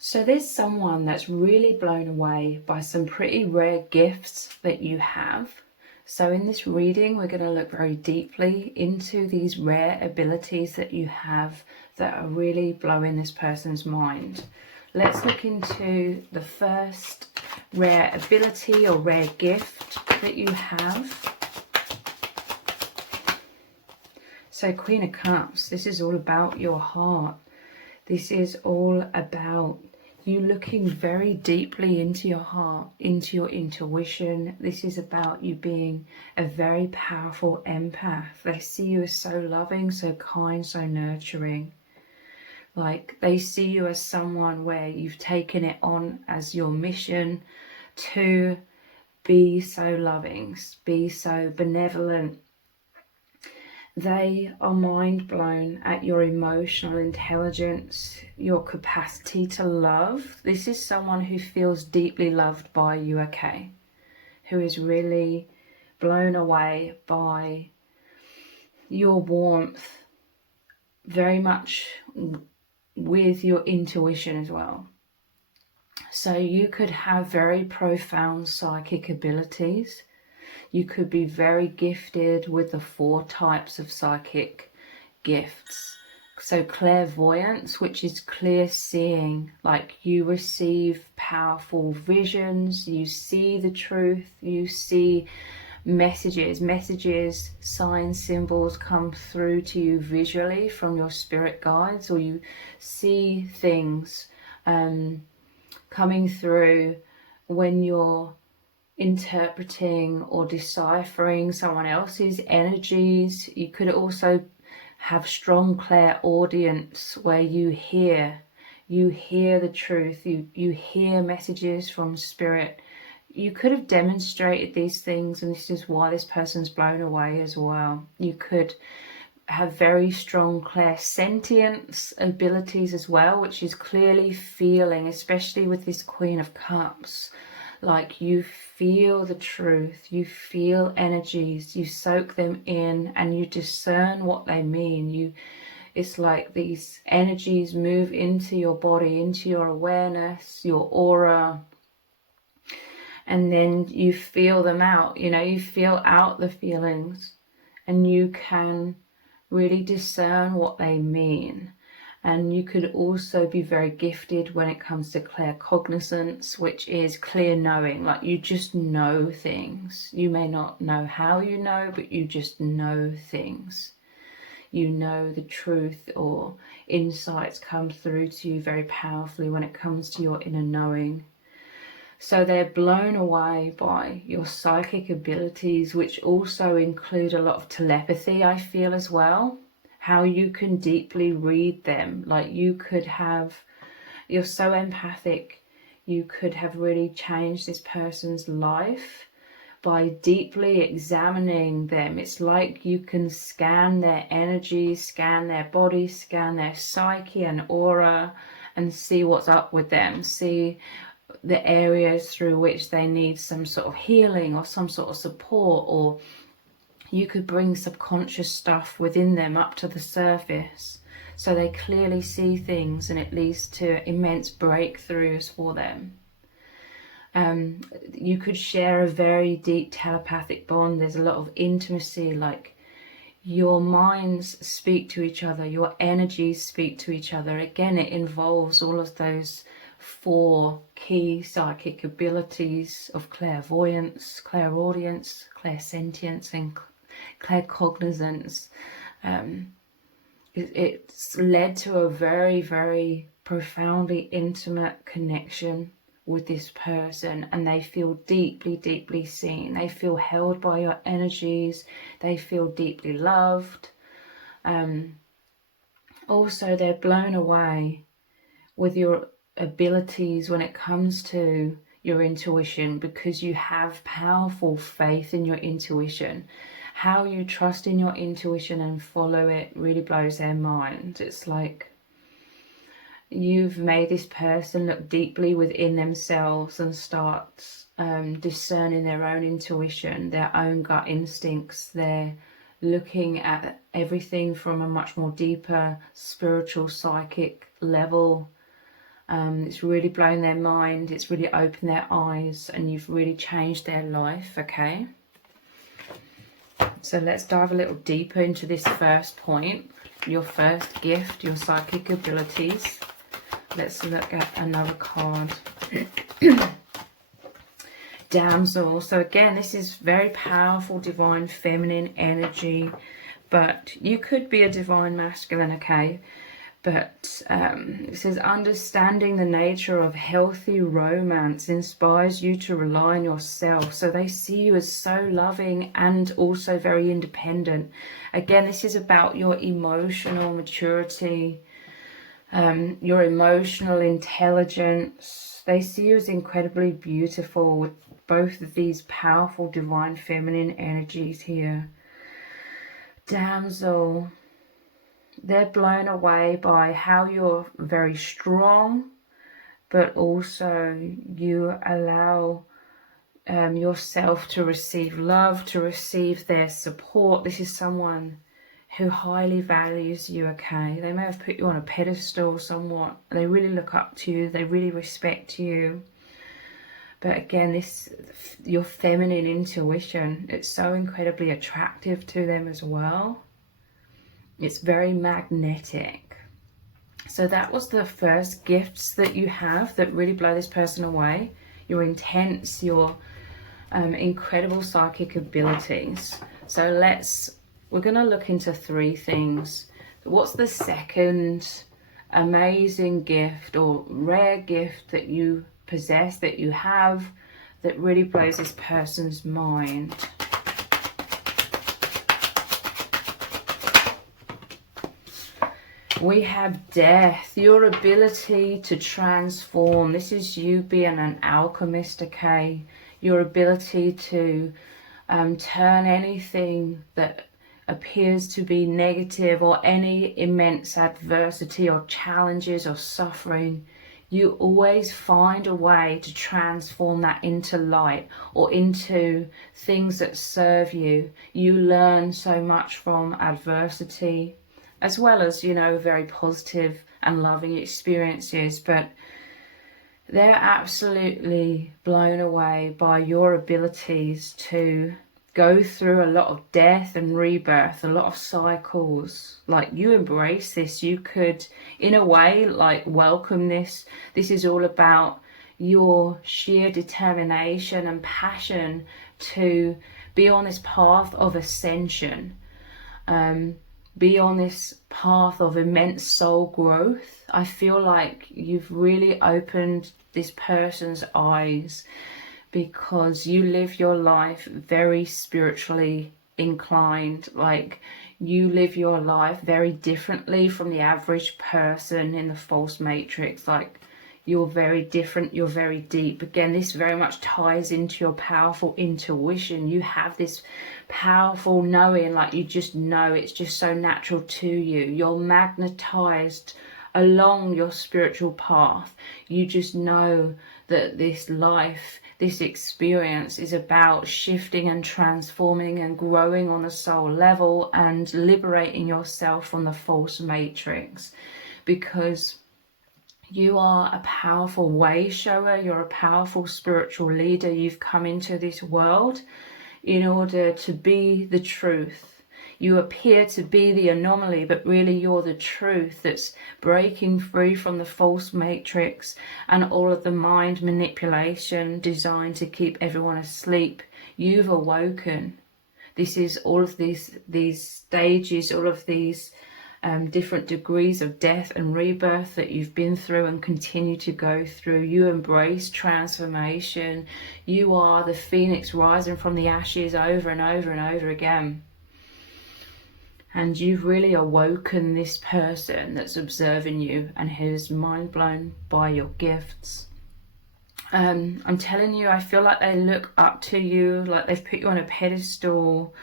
So there's someone that's really blown away by some pretty rare gifts that you have. So in this reading, we're going to look very deeply into these rare abilities that you have that are really blowing this person's mind. Let's look into the first rare ability or rare gift that you have. So Queen of Cups, this is all about your heart. This is all about you looking very deeply into your heart, into your intuition. This is about you being a very powerful empath. They see you as so loving, so kind, so nurturing. Like they see you as someone where you've taken it on as your mission to be so loving, be so benevolent. They are mind blown at your emotional intelligence, your capacity to love. This is someone who feels deeply loved by you, okay? Who is really blown away by your warmth, very much with your intuition as well. So you could have very profound psychic abilities. You could be very gifted with the 4 types of psychic gifts. So clairvoyance, which is clear seeing, like you receive powerful visions, you see the truth, you see messages, signs, symbols come through to you visually from your spirit guides, or you see things coming through when you're interpreting or deciphering someone else's energies. You could also have strong clairaudience where you hear the truth, you hear messages from spirit. You could have demonstrated these things, and this is why this person's blown away as well. You could have very strong clairsentience abilities as well, which is clearly feeling, especially with this Queen of Cups. Like you feel the truth, you feel energies, you soak them in and you discern what they mean. It's like these energies move into your body, into your awareness, your aura, and then you feel them out. You feel out the feelings and you can really discern what they mean. And you could also be very gifted when it comes to claircognizance, which is clear knowing. Like you just know things. You may not know how you know, but you just know things. You know the truth, or insights come through to you very powerfully when it comes to your inner knowing. So they're blown away by your psychic abilities, which also include a lot of telepathy, I feel, as well. How you can deeply read them. Like you're so empathic, you could have really changed this person's life by deeply examining them. It's like you can scan their energy, scan their body, scan their psyche and aura, and see what's up with them, see the areas through which they need some sort of healing or some sort of support, or you could bring subconscious stuff within them up to the surface. So they clearly see things and it leads to immense breakthroughs for them. You could share a very deep telepathic bond. There's a lot of intimacy, like your minds speak to each other, your energies speak to each other. Again, it involves all of those 4 key psychic abilities of clairvoyance, clairaudience, clairsentience, and claircognizance. It's led to a very, very profoundly intimate connection with this person, and they feel deeply, deeply seen. They feel held by your energies. They feel deeply loved. Also, they're blown away with your abilities when it comes to your intuition, because you have powerful faith in your intuition. How you trust in your intuition and follow it really blows their mind. It's like you've made this person look deeply within themselves and start discerning their own intuition, their own gut instincts. They're looking at everything from a much more deeper spiritual psychic level. It's really blown their mind, it's really opened their eyes, and you've really changed their life, okay? So let's dive a little deeper into this first point, your first gift, your psychic abilities. Let's look at another card. Damsel. So again, this is very powerful divine feminine energy, but you could be a divine masculine, okay? But it says, understanding the nature of healthy romance inspires you to rely on yourself. So they see you as so loving and also very independent. Again, this is about your emotional maturity, your emotional intelligence. They see you as incredibly beautiful with both of these powerful divine feminine energies here. Damsel. They're blown away by how you're very strong, but also you allow yourself to receive love, to receive their support. This is someone who highly values you, okay? They may have put you on a pedestal somewhat. They really look up to you. They really respect you. But again, your feminine intuition, it's so incredibly attractive to them as well. It's very magnetic. So that was the first gifts that you have that really blow this person away. Your intense, your incredible psychic abilities. So we're going to look into 3 things. What's the second amazing gift or rare gift that you possess, that you have, that really blows this person's mind? We have death, your ability to transform. This is you being an alchemist, okay? Your ability to turn anything that appears to be negative or any immense adversity or challenges or suffering. You always find a way to transform that into light or into things that serve you. You learn so much from adversity, as well as, you know, very positive and loving experiences. But they're absolutely blown away by your abilities to go through a lot of death and rebirth, a lot of cycles. Like, you embrace this. You could, in a way, like, welcome this. This is all about your sheer determination and passion to be on this path of ascension. Be on this path of immense soul growth. I feel like you've really opened this person's eyes because you live your life very spiritually inclined. Like, you live your life very differently from the average person in the false matrix. Like, you're very different, you're very deep. Again, this very much ties into your powerful intuition. You have this powerful knowing, like, you just know, it's just so natural to you. You're magnetized along your spiritual path. You just know that this life, this experience is about shifting and transforming and growing on a soul level and liberating yourself from the false matrix, because you are a powerful way shower. You're a powerful spiritual leader. You've come into this world in order to be the truth. You appear to be the anomaly, but really you're the truth that's breaking free from the false matrix and all of the mind manipulation designed to keep everyone asleep. You've awoken. This is all of these stages, all of these different degrees of death and rebirth that you've been through and continue to go through. You embrace transformation. You are the phoenix rising from the ashes over and over and over again. And you've really awoken this person that's observing you and who's mind blown by your gifts. I'm telling you, I feel like they look up to you, like they've put you on a pedestal.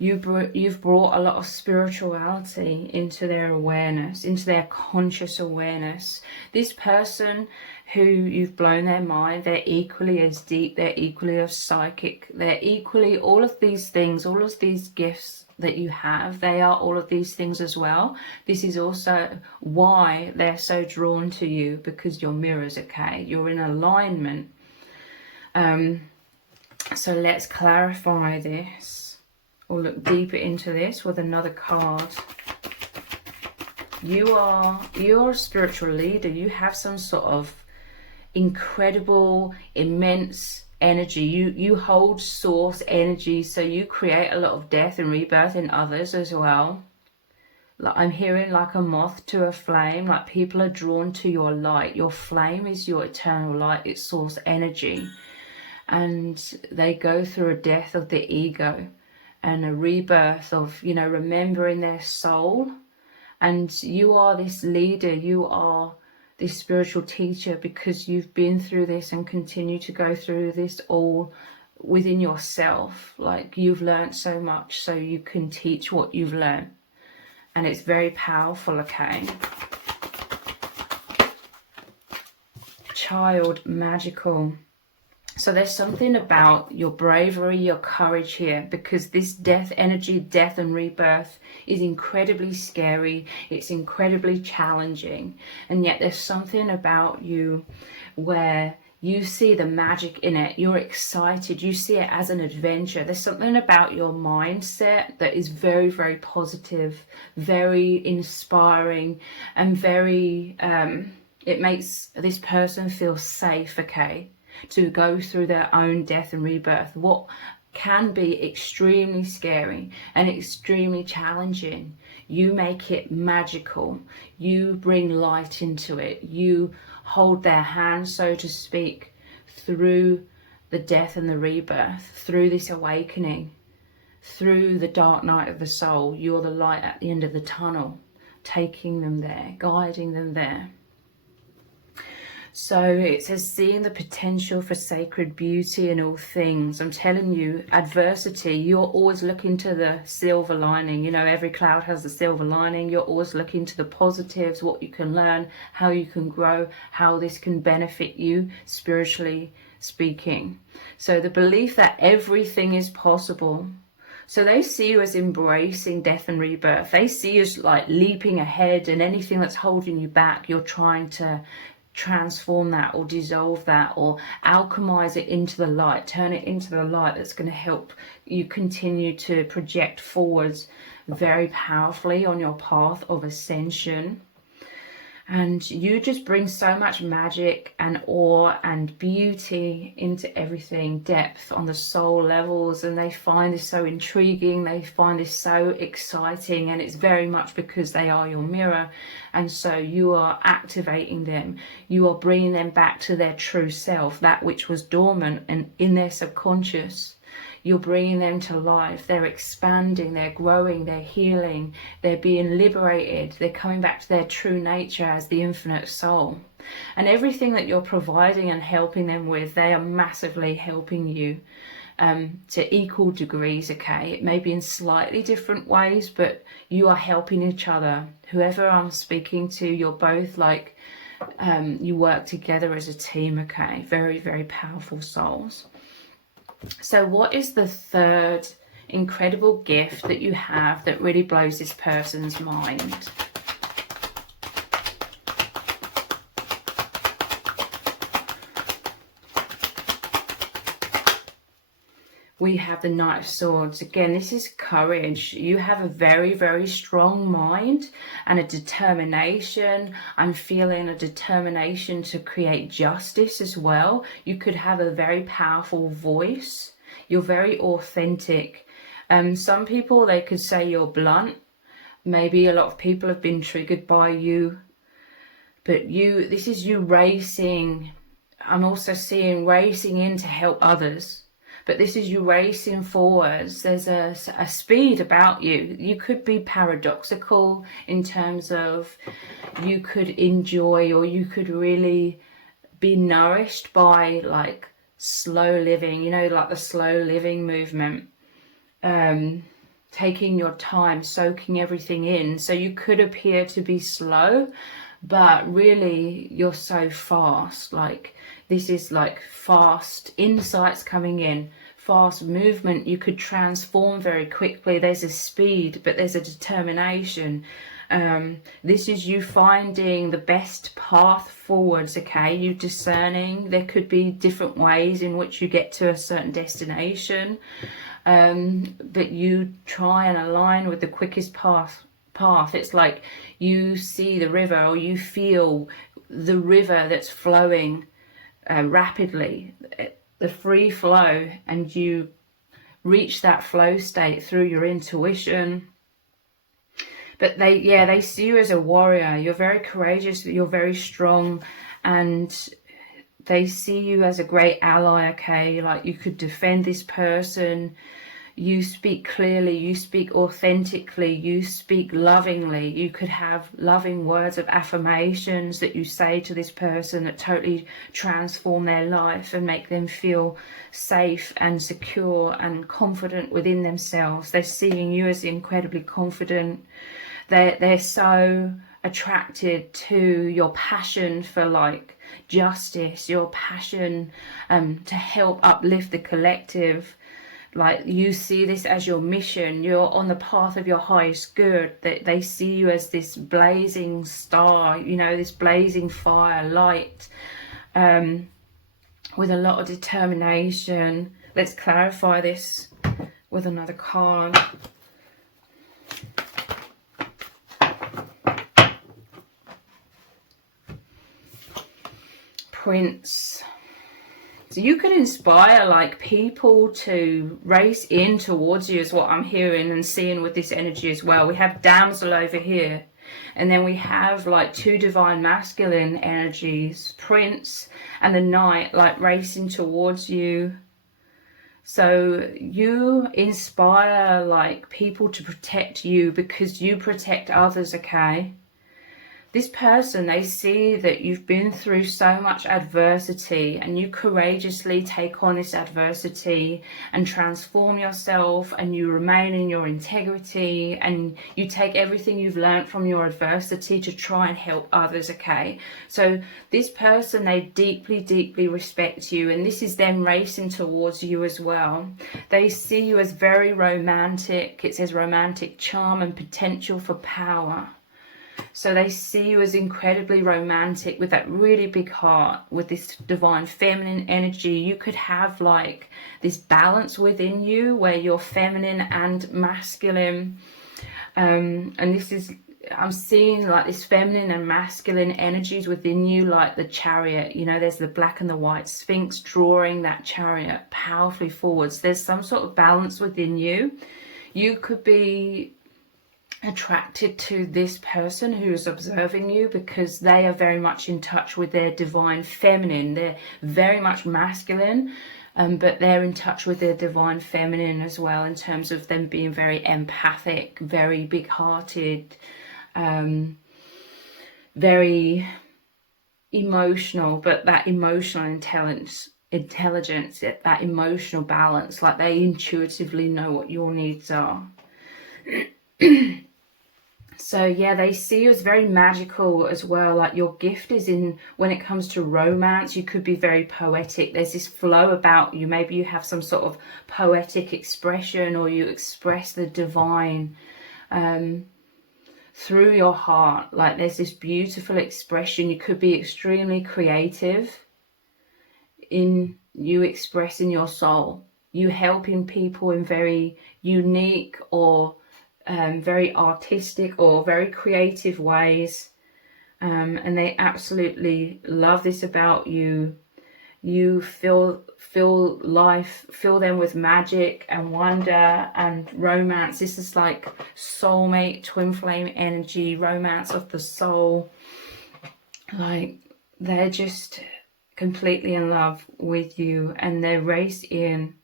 You've brought a lot of spirituality into their awareness, into their conscious awareness. This person who you've blown their mind, they're equally as deep, they're equally as psychic, they're equally all of these things, all of these gifts that you have. They are all of these things as well. This is also why they're so drawn to you, because you're mirrors, okay? You're in alignment. So let's clarify this, or look deeper into this with another card. You're a spiritual leader. You have some sort of incredible, immense energy. You hold source energy, so you create a lot of death and rebirth in others as well. Like, I'm hearing like a moth to a flame, like people are drawn to your light. Your flame is your eternal light, it's source energy. And they go through a death of the ego and a rebirth of, you know, remembering their soul. And you are this leader, you are this spiritual teacher, because you've been through this and continue to go through this all within yourself. Like, you've learned so much, so you can teach what you've learned. And it's very powerful, okay? Child, magical. So there's something about your bravery, your courage here, because this death energy, death and rebirth, is incredibly scary. It's incredibly challenging. And yet there's something about you where you see the magic in it. You're excited. You see it as an adventure. There's something about your mindset that is very, very positive, very inspiring, and very, it makes this person feel safe, okay, to go through their own death and rebirth. What can be extremely scary and extremely challenging, you make it magical. You bring light into it. You hold their hand, so to speak, through the death and the rebirth, through this awakening, through the dark night of the soul. You're the light at the end of the tunnel, taking them there, guiding them there. So it says, seeing the potential for sacred beauty in all things. I'm telling you, adversity, you're always looking to the silver lining. You know, every cloud has a silver lining. You're always looking to the positives, what you can learn, how you can grow, how this can benefit you spiritually speaking. So the belief that everything is possible. So they see you as embracing death and rebirth. They see you as like leaping ahead, and anything that's holding you back, you're trying to transform that or dissolve that or alchemize it into the light, turn it into the light that's going to help you continue to project forwards very powerfully on your path of ascension. And you just bring so much magic and awe and beauty into everything, depth on the soul levels, and they find this so intriguing, they find this so exciting, and it's very much because they are your mirror. And so you are activating them, you are bringing them back to their true self, that which was dormant and in their subconscious. You're bringing them to life. They're expanding, they're growing, they're healing, they're being liberated, they're coming back to their true nature as the infinite soul. And everything that you're providing and helping them with, they are massively helping you to equal degrees, okay? It may be in slightly different ways, but you are helping each other. Whoever I'm speaking to, you're both like, you work together as a team, okay? Very, very powerful souls. So what is the third incredible gift that you have that really blows this person's mind? We have the Knight of Swords. Again, this is courage. You have a very, very strong mind and a determination. I'm feeling a determination to create justice as well. You could have a very powerful voice. You're very authentic. Some people, they could say you're blunt. Maybe a lot of people have been triggered by you. But this is you racing. I'm also seeing racing in to help others. But this is you racing forwards. There's a speed about you. You could be paradoxical in terms of you could enjoy, or you could really be nourished by like slow living, you know, like the slow living movement. Taking your time, soaking everything in. So you could appear to be slow, but really you're so fast. Like, this is like fast insights coming in, fast movement. You could transform very quickly. There's a speed, but there's a determination. This is you finding the best path forwards, okay? You discerning. There could be different ways in which you get to a certain destination, but you try and align with the quickest path. It's like you see the river, or you feel the river that's flowing rapidly, the free flow, and you reach that flow state through your intuition. But they see you as a warrior. You're very courageous, you're very strong, and they see you as a great ally, okay? Like, you could defend this person. You speak clearly, you speak authentically, you speak lovingly. You could have loving words of affirmations that you say to this person that totally transform their life and make them feel safe and secure and confident within themselves. They're seeing you as incredibly confident. They're so attracted to your passion for like justice, your passion to help uplift the collective. Like, you see this as your mission. You're on the path of your highest good. They see you as this blazing star, you know, this blazing fire, light, with a lot of determination. Let's clarify this with another card. Prince. So you could inspire like people to race in towards you, is what I'm hearing and seeing with this energy as well. We have damsel over here, and then we have like two divine masculine energies, prince and the knight, like racing towards you. So you inspire like people to protect you because you protect others, okay? This person, they see that you've been through so much adversity, and you courageously take on this adversity and transform yourself, and you remain in your integrity, and you take everything you've learned from your adversity to try and help others, okay? So this person, they deeply, deeply respect you, and this is them racing towards you as well. They see you as very romantic. It says romantic charm and potential for power. So they see you as incredibly romantic with that really big heart, with this divine feminine energy. You could have like this balance within you where you're feminine and masculine. And this is, I'm seeing like this feminine and masculine energies within you, like the chariot. You know, there's the black and the white sphinx drawing that chariot powerfully forwards. There's some sort of balance within you. You could be attracted to this person who is observing you because they are very much in touch with their divine feminine. They're very much masculine, but they're in touch with their divine feminine as well, in terms of them being very empathic, very big-hearted, very emotional, but that emotional intelligence, that emotional balance, like they intuitively know what your needs are. So yeah, they see you as very magical as well. Like your gift is in, when it comes to romance, you could be very poetic. There's this flow about you. Maybe you have some sort of poetic expression, or you express the divine through your heart. Like there's this beautiful expression. You could be extremely creative in you expressing your soul. You helping people in very unique or very artistic or very creative ways, and they absolutely love this about you. You fill them with magic and wonder and romance. This is like soulmate, twin flame energy, romance of the soul. Like they're just completely in love with you, and they race in.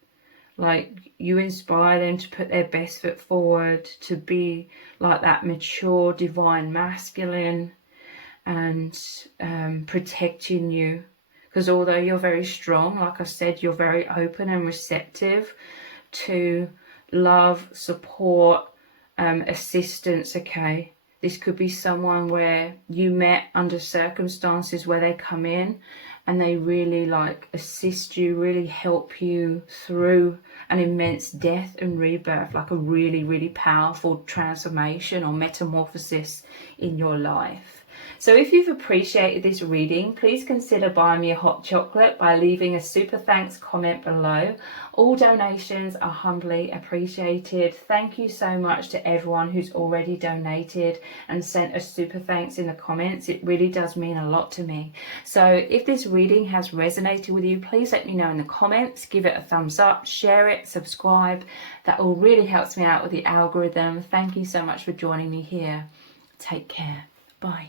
Like you inspire them to put their best foot forward, to be like that mature divine masculine, and protecting you. Because although you're very strong, like I said, you're very open and receptive to love, support, assistance, okay? This could be someone where you met under circumstances where they come in and they really like assist you, really help you through an immense death and rebirth, like a really, really powerful transformation or metamorphosis in your life. So if you've appreciated this reading, please consider buying me a hot chocolate by leaving a super thanks comment below. All donations are humbly appreciated. Thank you so much to everyone who's already donated and sent a super thanks in the comments. It really does mean a lot to me. So if this reading has resonated with you, please let me know in the comments. Give it a thumbs up, share it, subscribe. That all really helps me out with the algorithm. Thank you so much for joining me here. Take care. Bye.